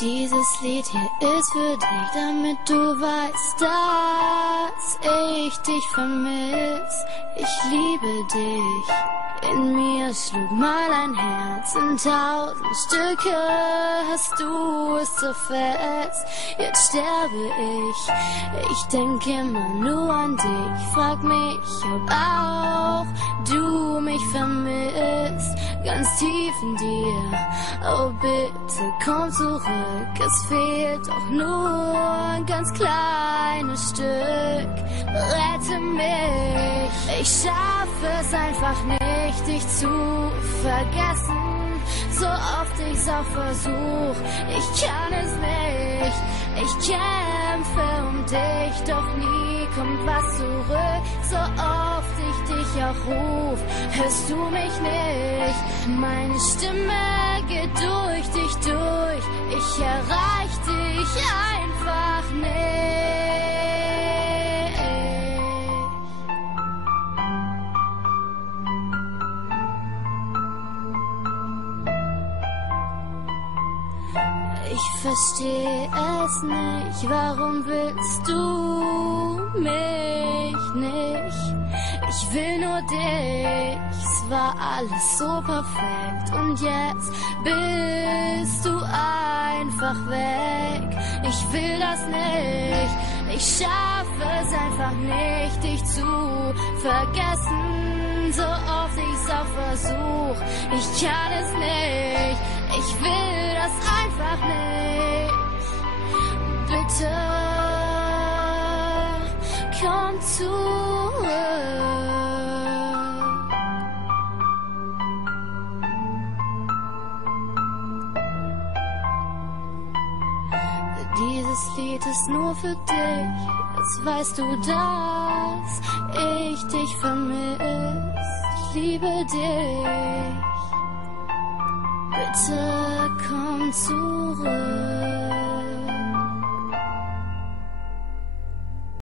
Dieses Lied hier ist für dich, damit du weißt, dass ich dich vermiss. Ich liebe dich. In mir schlug mal ein Herz in 1000 Stücke. Hast du es so fest? Jetzt sterbe ich. Ich denke immer nur an dich. Frag mich, ob auch du mich vermisst. Ganz tief in dir. Oh bitte komm zurück. Es fehlt doch nur ein ganz kleines Stück. Rette mich. Ich schaffe es einfach nicht, dich zu vergessen. So oft ich's auch versuch, ich kann es nicht. Ich kämpfe um dich, doch nie kommt was zurück. So oft ich dich auch ruf, hörst du mich nicht. Meine Stimme geht durch dich durch. Ich erreich dich einfach nicht. Ich versteh es nicht, warum willst du mich nicht? Ich will nur dich, es war alles so perfekt und jetzt bist du einfach weg. Ich will das nicht, ich schaffe es einfach nicht, dich zu vergessen. So oft ich's auch versuch, ich kann es nicht, ich will das einfach nicht. Bitte komm zurück. Dieses Lied ist nur für dich. Jetzt weißt du, dass ich dich vermiss. Ich liebe dich. Bitte komm zurück.